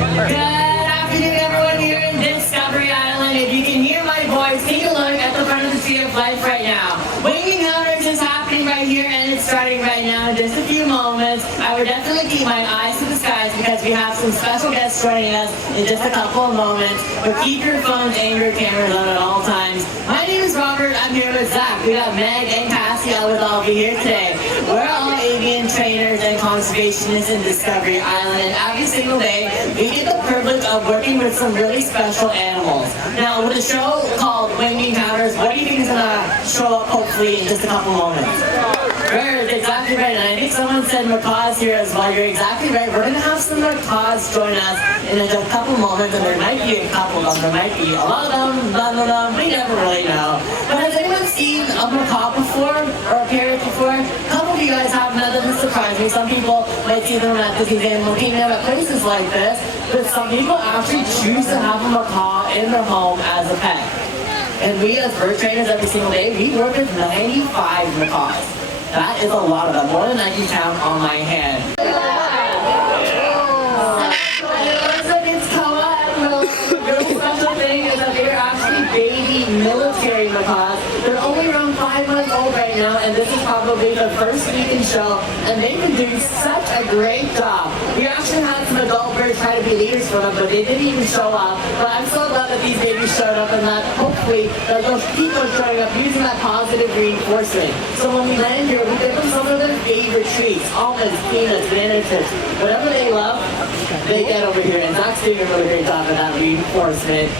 Good afternoon, everyone here in Discovery Island. If you can hear my voice, take a look at the front of the Tree of Life right now. Winging Encounters is happening right here, and it's starting right now in just a few moments. I would definitely keep my eyes to the skies because we have some special guests joining us in just a couple of moments. But keep your phones and your cameras on at all times. My name is Robert. I'm here with Zach. We got Meg and Cassie with all of you here today. We're all avian trainers and conservationists in Discovery Island, and every single day we get the privilege of working with some really special animals. Now, with a show called Winged Encounters, what do you think is going to show up hopefully in just a couple moments? Right, exactly right, and I think someone said macaws here as well. You're exactly right. We're going to have some macaws join us in a couple moments, and there might be a couple of them, there might be a lot of them, none of them, we never really know. But has anyone seen a macaw before, or a parrot before? A couple of you guys have, and that doesn't surprise me. Some people might see them at Disneyland looking at places like this, but some people actually choose to have a macaw in their home as a pet. And we as bird trainers every single day, we work with 95 macaws. That is a lot of them, more than I can count on my hand. The special thing is that they're actually baby military macaws. They're only around 5 months old right now, and this is probably the first weekend show, and they've been doing such a great job. We actually had some adult birds try to be leaders for them, but they didn't even show up. But I'm so glad that these babies showed up, and that hopefully that those people are showing up using that positive reinforcement. So when we land here, we give them some of their favorite treats: almonds, peanuts, banana chips, whatever they love, they get over here. And Zach's doing a really great job of that reinforcement.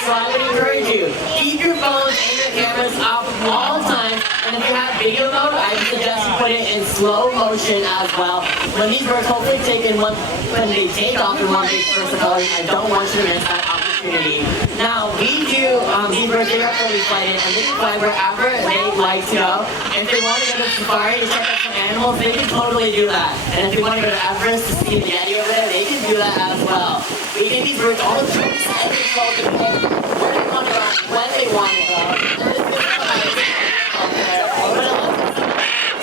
So I would encourage you, keep your phones and your cameras off all the time, and if you have video mode, I would suggest you put it in slow motion as well. When these birds hopefully when they take off in one big burst of colors, I don't want you to miss that opportunity. Now, we do, these birds, they are fully flighted, and they can fly wherever they'd like to go. And if they want to go to safari to check out some animals, they can totally do that. And if you want to go to Everest to see the Yeti over there, they can do that as well. We give these birds all the tricks and the control to pick where they want to go, when they want to go. And this is how I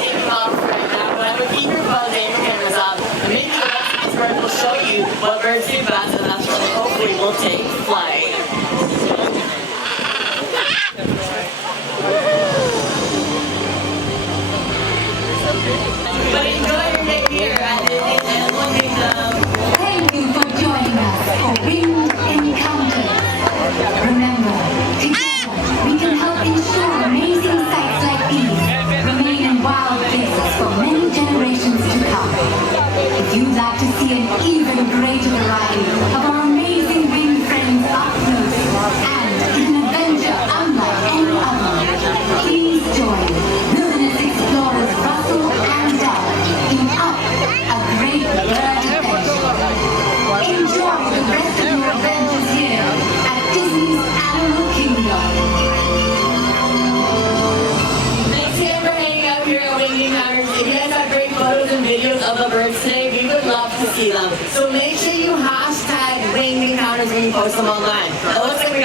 take them off right now, but I would keep your phones and your cameras up, and maybe the rest of these birds will show you what birds do best, and that's what they hopefully will take flight. But enjoy your day here at Disneyland Kingdom. Thank you for joining us for Winged Encounters. Remember, together we can help ensure amazing sights like these remain in wild places for many generations to come. If you'd like to see an even greater variety of our amazing winged friends up close and in an adventure unlike any other, please join Wilderness Explorers Russell and Doug in Up, a Great Bird Adventure. Enjoy the rest of your adventures here at Disney's Animal Kingdom. Thanks again for hanging out here at Winged Encounters. If you guys have great photos and videos of the birds today, we would love to see them. So make sure you hashtag Winged Encounters when you post them online. It looks like we